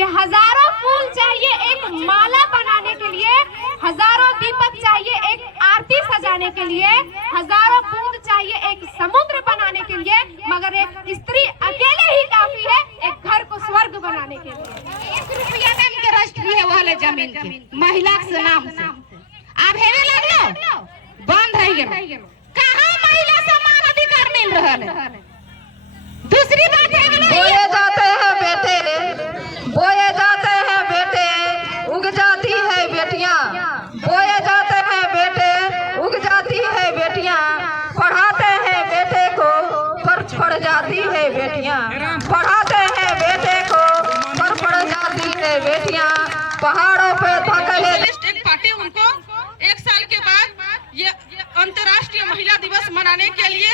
कि हजारों फूल चाहिए एक माला बनाने के लिए, हजारों दीपक चाहिए एक आरती सजाने के लिए, हजारों बूंद चाहिए एक समुद्र बनाने के लिए, मगर एक स्त्री अकेले ही काफी है एक घर को स्वर्ग बनाने के लिए। 1 रुपया में इनके रजिस्ट्री है वाले जमीन की महिला के नाम से। अब हेवे लगलो बंद है गेलो, कहां महिला समान अधिकार मिल रहा है। दूसरी बात है बोए जाते हैं बेटे, बोए जाते हैं बेटे, उग जाती है बेटियां, बोए जाते हैं बेटे, उग जाती है बेटियां, पढ़ाते हैं बेटे को पर पढ़ जाती है बेटियां, पढ़ाते हैं बेटे को पर पढ़ जाती है बेटियां, पहाड़ों पे थकले। एक पार्टी उनको 1 साल के बाद ये अंतर्राष्ट्रीय महिला दिवस मनाने के लिए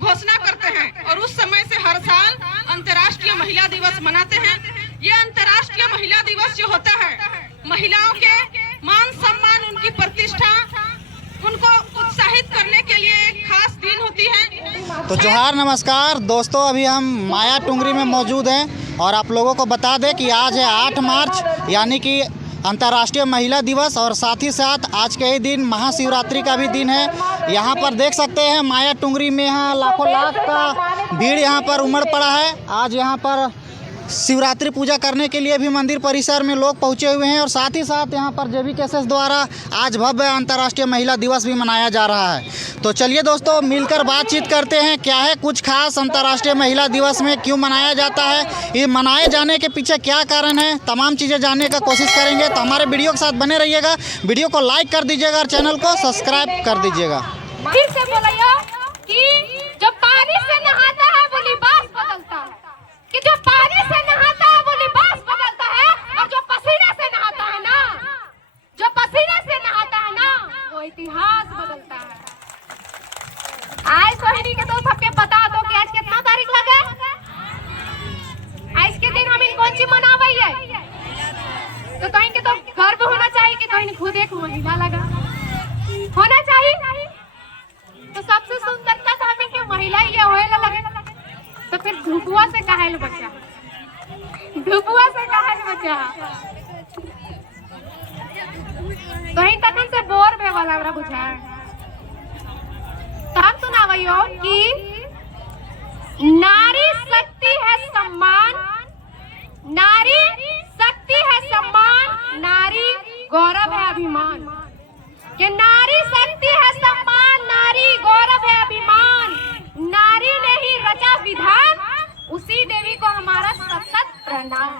घोषणा करते हैं और उस समय से हर साल अंतर्राष्ट्रीय महिला दिवस मनाते हैं। ये अंतर्राष्ट्रीय महिला दिवस जो होता है महिलाओं के मान सम्मान, उनकी प्रतिष्ठा, उनको उत्साहित करने के लिए एक खास दिन होती है। तो जोहार नमस्कार दोस्तों, अभी हम माया टुंगरी में मौजूद हैं और आप लोगों को बता दें कि आज है 8 मार्च यानी कि अंतर्राष्ट्रीय महिला दिवस और साथ ही साथ आज के ही दिन महाशिवरात्रि का भी दिन है। यहाँ पर देख सकते हैं माया टुंगरी में यहाँ लाखों लाख का भीड़ यहाँ पर उमड़ पड़ा है। आज यहाँ पर शिवरात्रि पूजा करने के लिए भी मंदिर परिसर में लोग पहुँचे हुए हैं और साथ ही साथ यहाँ पर JBKSS द्वारा आज भव्य अंतर्राष्ट्रीय महिला दिवस भी मनाया जा रहा है। तो चलिए दोस्तों मिलकर बातचीत करते हैं क्या है कुछ खास अंतर्राष्ट्रीय महिला दिवस में, क्यों मनाया जाता है, ये मनाए जाने के पीछे क्या कारण है, तमाम चीज़ें जानने का कोशिश करेंगे। तो हमारे वीडियो के साथ बने रहिएगा, वीडियो को लाइक कर दीजिएगा और चैनल को सब्सक्राइब कर दीजिएगा। फिर से बोलिए कि जो पानी से नहाता है वो लिबास बदलता है, कि जो पानी से नहाता है वो लिबास बदलता है, और जो पसीने से नहाता है ना, जो पसीने से नहाता है ना वो इतिहास बदलता है। आज सोहिनी के तो सबके बता दो कि आज कितना तारीख लगे, आज के दिन हम इन कौन सी मनावे है, तो कहीं के तो गर्व होना चाहिए कि कहीं खुद एक महिला लगा होना चाहिए। तो सबसे सुंदरता तो हमें कि महिला ही होए लगे, तो फिर धुपुआ से काहेल बचा, धुपुआ से काहेल बचा, कहीं तक से बोर भे वाला हमरा बुझा। तो हम सुनावइयो कि नारी शक्ति है सम्मान, नारी शक्ति है सम्मान, नारी गौरव है अभिमान, कि नारी शक्ति है सम्मान, नारी गौरव है अभिमान, नारी ने ही रचा विधान, उसी देवी को हमारा सतत प्रणाम।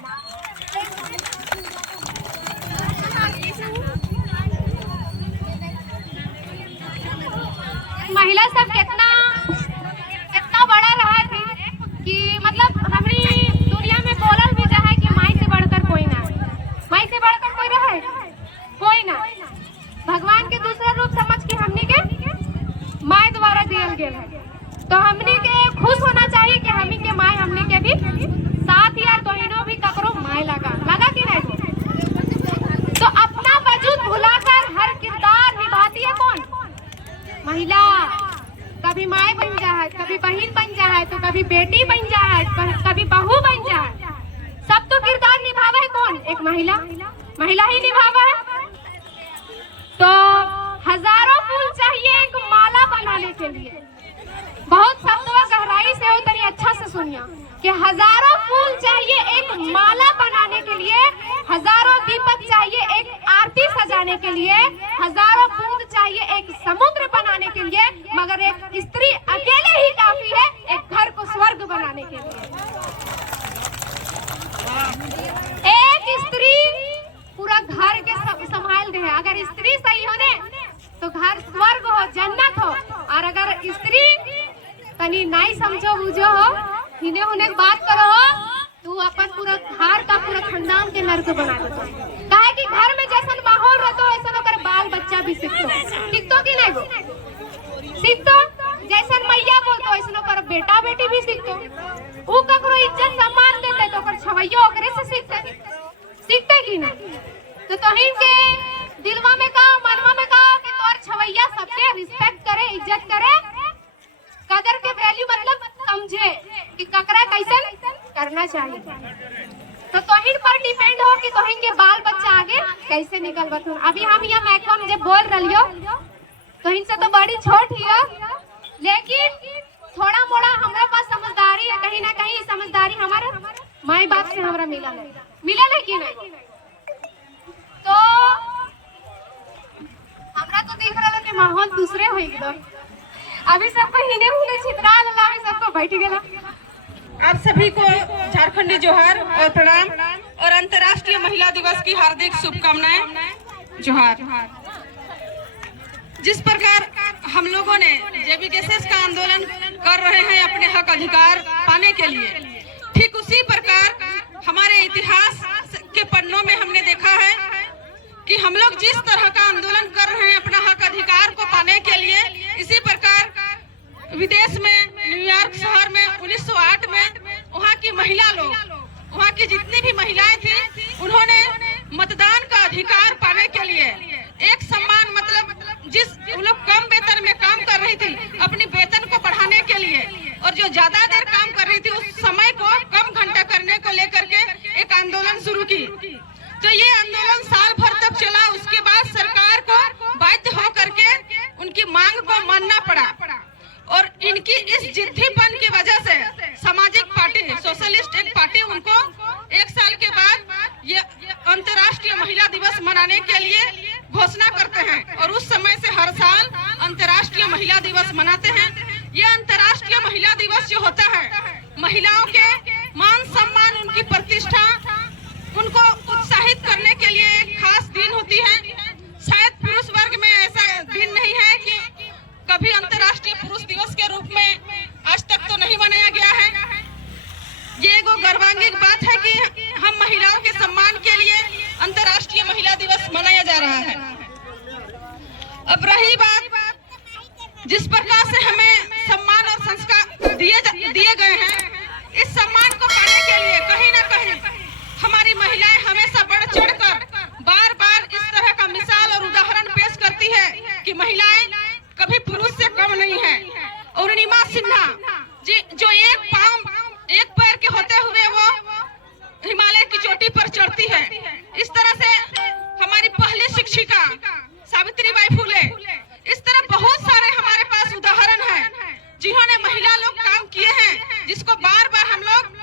महिला सब कितना बड़ा रहा थी कि मतलब हमारी दुनिया में बोलल भी जा है कि माई से बढ़कर कोई ना, माई से बढ़कर कोई रहे कोई ना, भगवान के दूसरा रूप समझ के हमने के माई द्वारा दियल गेल है। तो हमने के खुश होना चाहिए कि हमी के माई हमने के भी साथ यार तोहिनो भी ककरो माई लगा कि नहीं। तो अपना वजूद भुलाकर हर किरदार निभाती है कौन? महिला। कभी माई बन जाए, कभी बहन बन जाए, तो कभी बेटी बन जाए, कभी बहू बन जाए, सब तो किरदार निभावे है कौन? एक महिला, महिला ही निभावे है। तो हजारों फूल चाहिए एक माला बनाने के लिए, बहुत शब्द व गहराई से हो तनी अच्छा से सुनिया कि हजारों फूल चाहिए एक माला बनाने के लिए, हजारों दीपक चाहिए एक आरती सजाने के लिए, हजारों बूंद चाहिए एक समुद्र बनाने के लिए, मगर एक स्त्री अकेले ही काफी है एक घर को स्वर्ग बनाने के लिए। एक स्त्री पूरा घर के संभाल दे, अगर स्त्री सही हो ने तो घर स्वर्ग हो, जन्नत हो, और अगर स्त्री तनी नहीं समझो बुझो हो, हिने हुने बात करो हो, तू अपन पूरा घर का पूरा खानदान के नरक बना देतो। काहे कि घर में जैसन माहौल रहतो ऐसा ओकर बाल बच्चा भी सीखतो कि नहीं गो सीखतो, जैसन मैया बोलतो ऐसा ओकर बेटा बेटी भी सीखतो। ऊ ककरो इज्जत सम्मान देते तो ओकर छवैया ओकरे से सीखते कि नहीं। तो तोहिन के दिलवा में का मनवा में का कि तोर छवैया सबके रिस्पेक्ट करे, इज्जत करे, कदर के वैल्यू मतलब समझे कि ककरा कैसे करना चाहिए। तो तोहिन पर डिपेंड कि तोहिन के बाल बच्चा आगे कैसे निकल बतू। अभी हम ये माइक्रोफोन जब बोल रहियो तोहिन से तो बड़ी छोट ही हो, लेकिन थोड़ा मोड़ा हमारे पास समझदारी है, कहीं ना कहीं समझदारी हमारे माई बाप से हमारा मिला है कि नहीं। तो हमरा तो देख रहा कि माहौल दूसरे हो एकदम, अभी सबको हिने हुने छितरा लला, अभी सबको बैठ गया। आप सभी को झारखंडी जोहार और प्रणाम और अंतर्राष्ट्रीय महिला दिवस की हार्दिक शुभकामनाएं। जोहार। जिस प्रकार हम लोगों ने जेबीकेएसएस का आंदोलन कर रहे हैं अपने हक अधिकार पाने के लिए, ठीक उसी प्रकार हमारे इतिहास के पन्नों में हमने देखा है कि हम लोग जिस तरह का आंदोलन कर रहे हैं अपना हक अधिकार को पाने के लिए, इसी प्रकार विदेश में न्यूयॉर्क शहर में 1908 में वहाँ की महिला लोग, वहाँ की जितनी भी महिलाएं थी, उन्होंने मतदान का अधिकार पाने के लिए एक सम्मान, मतलब जिस वो लोग कम वेतन में काम कर रही थी, अपनी वेतन को बढ़ाने के लिए, और जो ज्यादा देर काम कर रही थी उस समय को कम घंटा करने को लेकर के एक आंदोलन शुरू की। तो ये आंदोलन साल भर तक चला। उसके बाद सरकार को बाध्य हो करके उनकी मांग को मानना पड़ा, और इनकी इस जिद्दीपन की वजह से सामाजिक पार्टी, सोशलिस्ट एक पार्टी, उनको एक साल के बाद ये अंतर्राष्ट्रीय महिला दिवस मनाने के लिए घोषणा करते हैं, और उस समय से हर साल अंतर्राष्ट्रीय महिला दिवस मनाते हैं। ये अंतर्राष्ट्रीय महिला दिवस जो होता है, महिलाओं के मान सम्मान, उनकी प्रतिष्ठा, उनको उत्साहित करने के लिए एक खास दिन होती है। शायद पुरुष वर्ग में ऐसा दिन नहीं है कि कभी अंतर्राष्ट्रीय पुरुष दिवस के रूप में आज तक तो नहीं मनाया गया है। ये एगो गर्वान्वित बात है कि हम महिलाओं के सम्मान के लिए अंतर्राष्ट्रीय महिला दिवस मनाया जा रहा है। अब रही बात जिस प्रकार से हमें सम्मान और संस्कार दिए गए हैं, इस सम्मान को पाने के लिए कहीं ना कहीं हमारी महिलाएं हमेशा बढ़ चढ़कर बार बार इस तरह का मिसाल और उदाहरण पेश करती है कि महिलाएं कभी पुरुष से कम नहीं है। अरुणिमा सिन्हा जी, जो एक पैर के होते हुए वो हिमालय की चोटी पर चढ़ती है, इस तरह से हमारी पहली शिक्षिका सावित्रीबाई फुले, इस तरह बहुत सारे हमारे पास उदाहरण हैं जिन्होंने महिला लोग काम किए हैं, जिसको बार बार हम लोग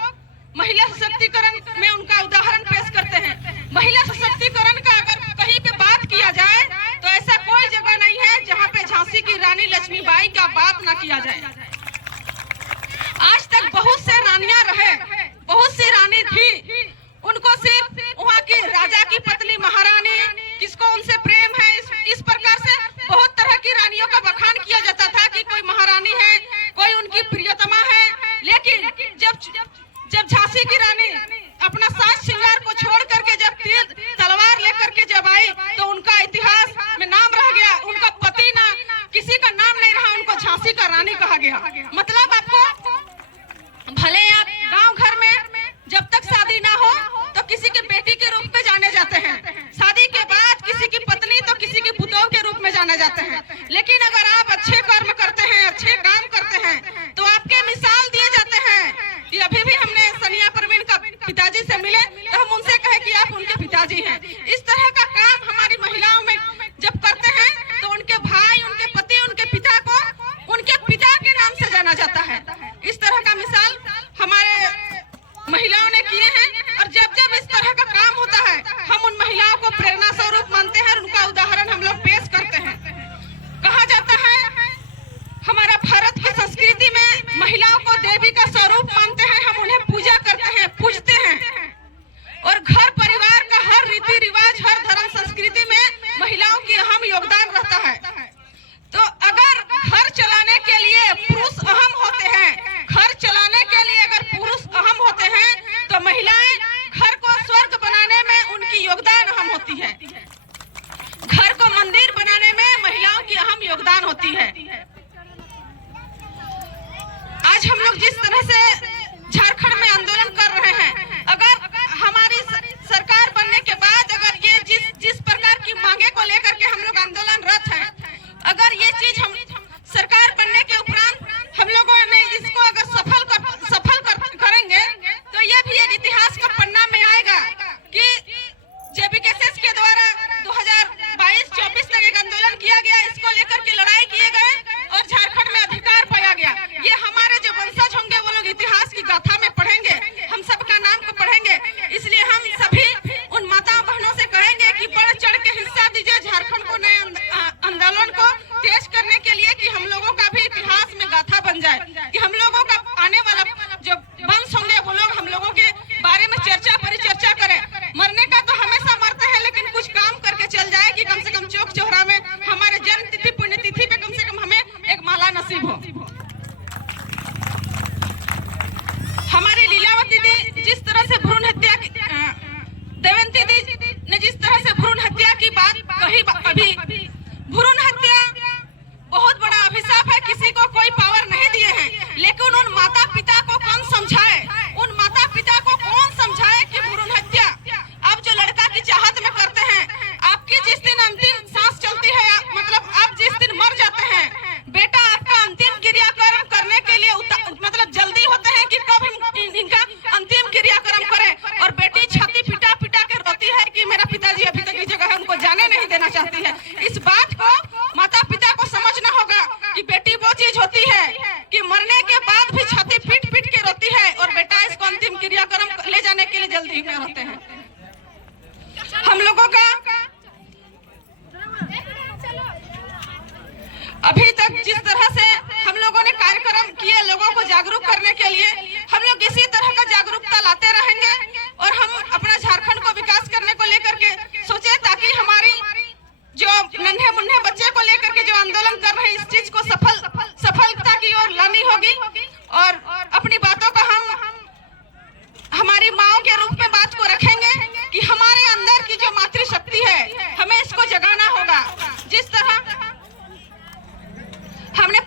महिला सशक्तिकरण में उनका उदाहरण पेश करते हैं। महिला सशक्तिकरण का अगर कहीं पे बात किया जाए तो ऐसा कोई जगह नहीं है जहाँ पे झांसी की रानी लक्ष्मीबाई का बात ना किया जाए। आज तक बहुत से रानियां रहे, बहुत सी रानी थी, उनको सिर्फ वहाँ की राजा की पत्नी महारानी, किसको उनसे प्रेम है, इस प्रकार से बहुत तरह की रानियों का बखान किया जाता था कि कोई महारानी है, कोई उनकी प्रियतमा है। लेकिन जब झांसी की रानी अपना साज श्रृंगार को छोड़ करके जब तलवार लेकर के जब आई, तो उनका इतिहास में नाम रह गया, उनका पति ना किसी का नाम नहीं रहा, उनको झांसी का रानी कहा गया। मतलब आपको भले आप गांव घर में जब तक शादी ना हो तो किसी के बेटी के रूप में जाने जाते हैं, शादी के बाद किसी की पत्नी तो किसी की पुतोह के रूप में जाने जाते हैं। लेकिन अगर आप अच्छे कर्म करते हैं, अच्छे काम करते हैं, तो आपके मिसाल दिए जाते हैं। कि अभी भी हमने सनिया परवीन का पिताजी से मिले तो हम उनसे कहे कि आप उनके पिताजी हैं। इस तरह का काम हमारी महिलाओं में जब करते हैं तो उनके भाई, उनके पति, उनके पिता को उनके पिता के नाम से जाना जाता है। इस तरह का मिसाल हमारे महिलाओं ने किए हैं, और जब जब इस तरह का काम होता है हम उन महिलाओं को प्रेरणा स्वरूप मानते हैं और उनका उदाहरण हम लोग पेश करते हैं। कहा जाता है हमारा भारत की संस्कृति में महिलाओं को देवी का स्वरूप मानते हैं, हम उन्हें पूजा करते हैं, पूजते हैं, और घर परिवार का हर रीति रिवाज, हर धर्म संस्कृति में महिलाओं की अहम योगदान रहता है। तो अगर घर चलाने के लिए पुरुष अहम होते हैं, घर चलाने के लिए अगर पुरुष अहम होते हैं, तो महिलाएं घर को स्वर्ग बनाने में उनकी योगदान अहम होती है। घर को मंदिर बनाने में महिलाओं की अहम योगदान होती है। आज हम लोग जिस तरह से झारखंड में आंदोलन कर रहे हैं, अगर हमारी अभी भ्रूण हत्या बहुत बड़ा अभिशाप है, किसी को कोई पावर नहीं दिए हैं, लेकिन उन माता पिता को कौन समझाए, उन माता पिता को कौन समझाए कि भ्रूण हत्या अब जो लड़का की चाहत में करते हैं, आपकी जिस दिन अंतिम सांस चलती है, मतलब आप जिस दिन मर जाते हैं, बेटा आपका अंतिम क्रियाक्रम करने के लिए मतलब जल्दी होते हैं कि कब इनका अंतिम क्रियाक्रम करें, और बेटी छाती पिटा पिटा के रोती है कि मेरा पिताजी अभी तक की जगह है, उनको जाने नहीं देना चाहती है। इस बात को माता पिता को समझना होगा कि बेटी वो चीज होती है कि मरने के बाद भी छाती पीट पीट के रोती है, और बेटा इसको अंतिम क्रियाक्रम ले जाने के लिए जल्दी में होते हैं। हम लोगों का अभी तक जिस तरह से हम लोगों ने कार्यक्रम किए लोगों को जागरूक करने के लिए, हम लोग इसी तरह का जागरूकता लाते रहेंगे, और हम अपना झारखंड को विकास करने को लेकर के सोचे, ताकि हमारी जो नन्हे मुन्ने बच्चे को लेकर के जो आंदोलन कर रहे हैं, इस चीज को सफलता की ओर लानी होगी, और अपनी बातों को हम हमारी माओ के रूप में बात को रखेंगे कि हमारे अंदर की जो मातृशक्ति है, हमें इसको जगाना होगा। जिस तरह हमने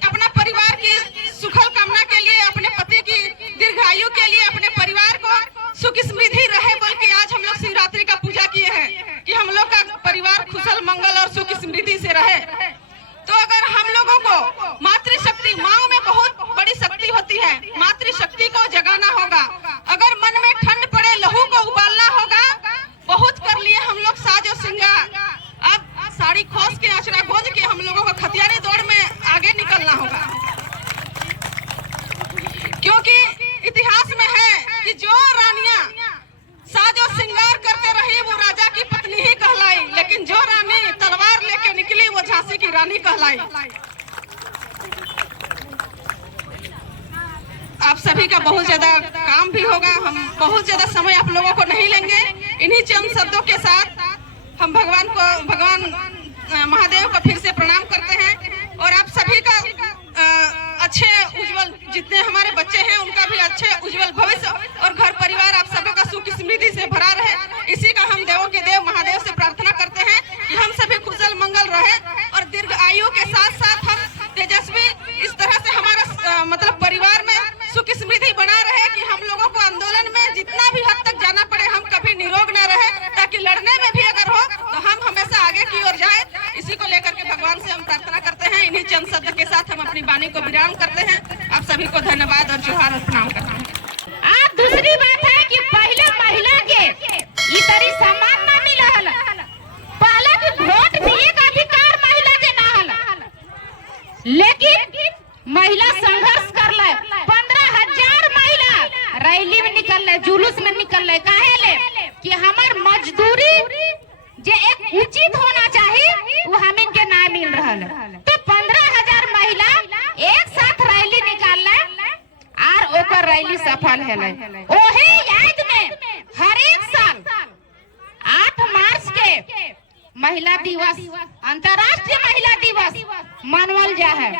अपना परिवार की सुखल कामना के लिए, अपने पति की दीर्घायु के लिए, अपने परिवार को सुख समृद्धि रहे बोल के आज हम लोग शिवरात्रि का पूजा किए हैं कि हम लोग का परिवार खुशल मंगल और सुख समृद्धि से रहे। तो अगर हम लोगों को मातृशक्ति, माँ में बहुत बड़ी शक्ति होती है, मातृशक्ति को जगाना होगा। अगर मन में ठंड पड़े, लहू को उबालना होगा। बहुत कर लिए हम लोग साज और श्रृंगार, अब साड़ी खोस के आचरा गोज के हम लोगों को खतियानी दौड़ में आगे निकलना होगा, क्योंकि इतिहास में है कि जो रानियां साज और श्रृंगार करते रही वो राजा की पत्नी ही कहलाई, लेकिन जो रानी तलवार लेके निकली वो झांसी की रानी कहलाई। आप सभी का बहुत ज्यादा काम भी होगा, हम बहुत ज्यादा समय आप लोगों को नहीं लेंगे। इन्हीं चंद शब्दों के साथ हम भगवान महादेव को फिर से प्रणाम करते हैं, और आप सभी का अच्छे उज्जवल, जितने हमारे बच्चे हैं उनका भी अच्छे उज्जवल भविष्य और घर परिवार आप सभी का सुख समृद्धि से भरा रहे। इसी का हम देवों के देव महादेव से प्रार्थना करते हैं कि हम सभी कुशल मंगल रहे, और दीर्घ आयु के साथ साथ हम तेजस्वी इस तरह से हमारा मतलब परिवार में सुख समृद्धि बना रहे कि हम लोगों को आंदोलन में जितना भी हद तक जाना पड़े हम कभी निरोग न रहे, ताकि लड़ने में भी अगर हो तो हम हमेशा आगे की ओर जाए। इसी को लेकर के भगवान से हम प्रार्थना करते हैं। इन्हीं चंद शब्द के साथ हम अपनी वाणी को विराम करते हैं। आप सभी को धन्यवाद और जोहार और प्रणाम करते हैं। आप दूसरी बात है कि पहले महिला के ये तरी सम्मान ना मिलल, पहले की वोट दिए का अधिकार महिला के ना हल, लेकिन महिला संघर्ष कर ले, 15,000 महिला रैली में निकल ले, जुलूस में निकल ले, काहे ले कि हमार मजदूरी जे एक उचित होना चाहिए वो हम इनके ना मिल रहा है। तो 15,000 महिला एक साथ रैली निकाल ले और ओकर रैली सफल है। ओहे याद में हर एक साल 8 मार्च के महिला दिवस, अंतर्राष्ट्रीय महिला दिवस मनावल जा है।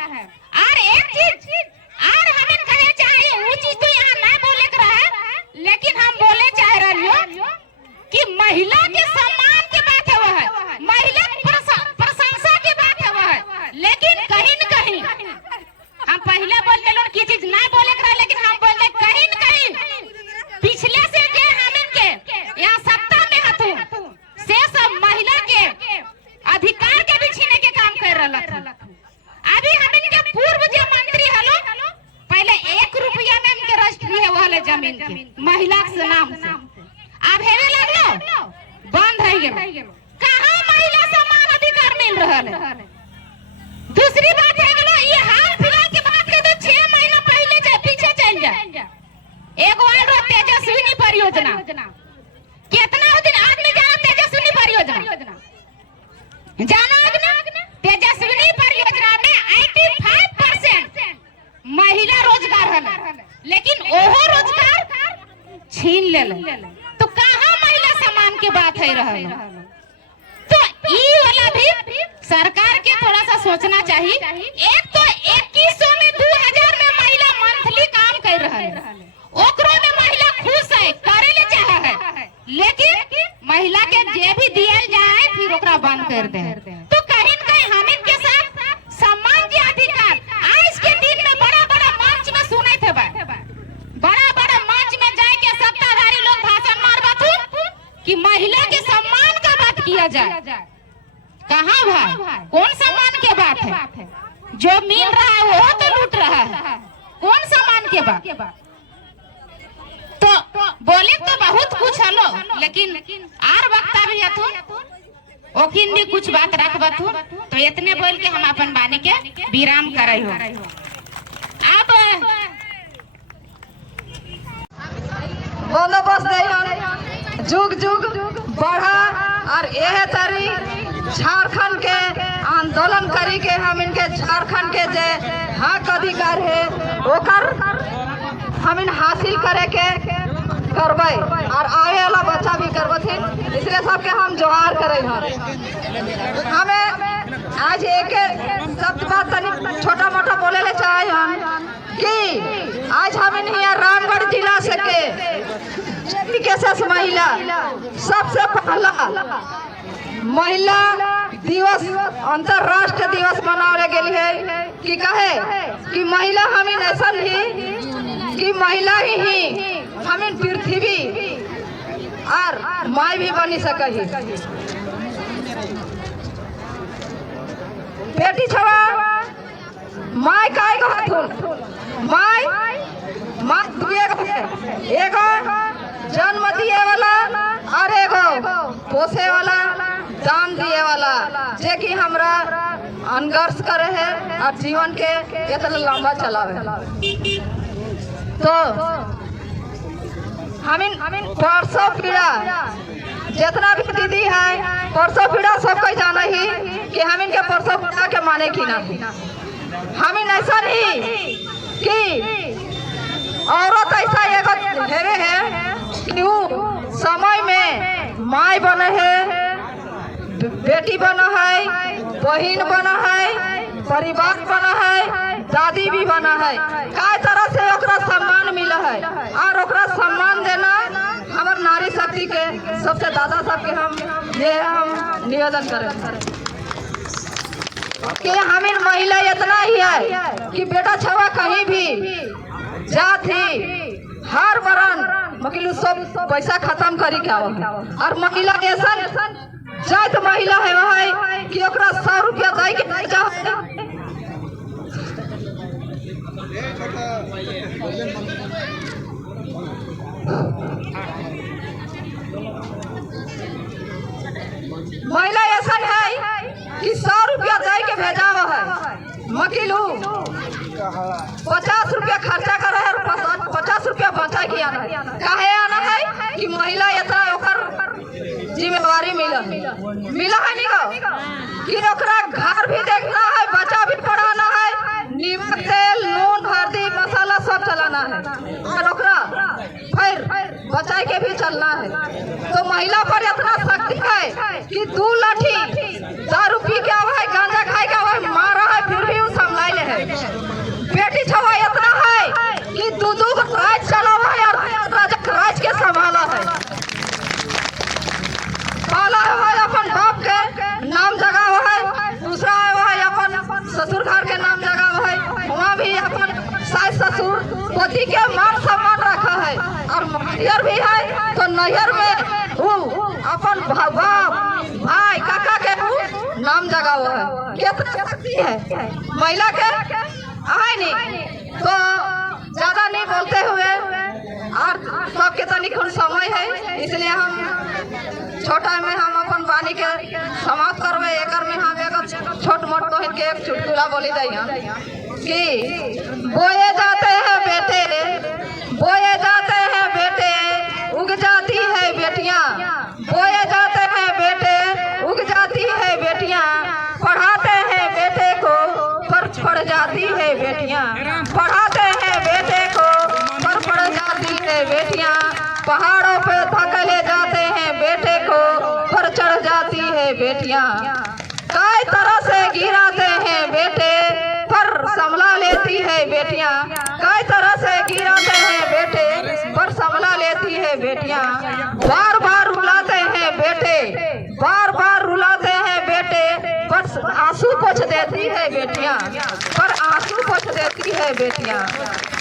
और एक चीज और हमें कहे चाहिए, वो चीज तो यहाँ ना बोले कर रहा, लेकिन हम बोले चाह रही हो कि महिला के सम्मान की बात है, वह है महिला प्रशंसा की बात है, वह है। लेकिन कहीं न कहीं हम पहले बोलते लोग की चीज ना बोले कर, लेकिन हम बोलते कहीं न कहीं पिछले से जे हम इनके यहाँ सत्ता में हथू से सब महिला के अधिकार के भी छीने के काम कर रहा। अभी हम इनके पूर्व जो मंत्री हलो पहले 1 रुपया में इनके राष्ट्रीय वाले जमीन के महिला के नाम से अब हेवे लगलो बंद है गेलो। कहां महिला समान अधिकार मिल रहा है? दूसरी बात है गेलो, ये हाल फिलहाल की बात के तो 6 महीना पहले पीछे चल जा, एगो और तेजस्विनी परियोजना, कितना दिन आदमी जाना तेजस्विनी परियोजना जाना आदमी, तेजस्विनी परियोजना में 85% महिला रोजगार है, लेकिन ओहो रोजगार छीन ले। तो कहां महिला सम्मान की बात है रहल? तो ई वाला भी सरकार के थोड़ा सा सोचना चाहिए। एक तो 2100 में 2000 में महिला मंथली काम कर रहा है, ओकरो में महिला खुश है, करे ले चाह है, लेकिन महिला के जे भी दिया जाए फिर ओकरा बंद कर दे। तो कहीं न कहीं हम इनके साथ सम्मान के अधिकार आज के दिन में बड़ा बड़ा मंच में सुने थे, बड़ा बड़ा मंच में जाके सत्ताधारी लोग भाषण मारबथुन कि महिला के सम्मान का बात किया जाए। कहाँ भाई, कौन सम्मान के बात है? जो मिल रहा है वो तो लूट रहा है, कौन सम्मान के बात? तो बोले तो बहुत कुछ हलो, लेकिन आर वक्ता भी हथुन ओखिन भी कुछ बात रखबथु। तो इतने बोल के हम अपन वाणी के विराम करे हो। अब बंदोबस्त दे जुग जुग बढ़ा और यह तरी झारखंड के आंदोलन करी के हम इनके झारखंड के जे हक अधिकार है ओकर हम इन हासिल करे के करबे और आगे वाला बच्चा भी करबथिन। इसलिए सबके हम जोहार करे हैं। हमें आज एक सब बात तनी छोटा मोटा बोले ले चाहे हम कि आज हम यहाँ रामगढ़ जिला से के शेष महिला सबसे पहला महिला दिवस अंतरराष्ट्रीय दिवस मनाने के लिए कि कहे कि महिला हम ऐसा ही कि महिला ही हम पृथ्वी और माई भी बनी सके। बेटी छवा माई काय कहथुन, माई एगो जन्म दिए वाला और एगो पोसे वाला दान दिए वाला जे कि हमरा संघर्ष करे है और जीवन के इतना लंबा चलावे। तो हमिन परसों पीड़ा जितना भी दीदी है परसों पीड़ा सबको जाना ही कि हम इनके परसों पीड़ा के माने की ना। हमिन ऐसा नहीं कि औरत ऐसा एगो हेवे है कि वो समय में माई बने है, बेटी बना है, बहन बना है, परिवार बना है, दादी भी बना है। कई तरह से ओकरा सम्मान मिला है और ओकरा सम्मान देना हमार नारी शक्ति के सबसे दादा सब के हम निवेदन करें कि हम इन महिला इतना ही है कि बेटा छवा कहीं भी जाती हर बरन मकिलू सब पैसा खत्म करी के और महिला ऐसा जात महिला है वह कि ओकरा 100 रुपया दे के महिला ऐसा है कि 100 रुपया दे के भेजा है मकिलू 50 रुपया खर्चा करे है 50 रुपया बचा के आना है। काहे आना है कि महिला इतना ओकर जिम्मेवारी मिला है नहीं कि ओकरा घर भी देखना है, बच्चा भी पढ़ाना है, नीमक तेल नून हल्दी मसाला सब चलाना है और ओकरा फिर बचा के भी चलना है। तो महिला पर इतना शक्ति है कि 2 लाठी दारू पी के है, गांजा खाए के है, मारा है फिर भी वो संभाल है। बेटी छवा इतना है कि 2 राज चला है और राज के संभाला है। पाला है अपन बाप के नाम जगा है, दूसरा है अपन ससुर घर के नाम जगा है, वहाँ भी अपन सास ससुर पति के मान सम्मान रखा है और नैहर भी है। तो नैहर में वो अपन बाप भाई काका के नाम जगा हुआ है। कितना शक्ति है महिला के है नहीं। तो ज्यादा नहीं बोलते हुए और सबके तनिक समय है इसलिए हम छोटा में हम अपन वाणी के समाप्त करवे। एक में हम एक छोट मोट कह के एक चुटकुला बोली दी कि बोए जाते हैं बेटे, बोए जाते हैं बेटे, उग जाती है बेटियां, बोए जाते हैं बेटे, उग जाती है बेटियां, पढ़ाते हैं बेटे को पर पढ़ जाती है बेटियां, पढ़ाते हैं बेटे को पर पढ़ जाती है बेटियां, पहाड़ों पे धकेले जाते हैं बेटे को पर चढ़ जाती है बेटियां, कई तरह से गिराते हैं बेटे पर संभला लेती है बेटियां, कई तरह से गिराते हैं बेटे पर संभला लेती है बेटियां, बार बार रुलाते हैं हैं बेटियां।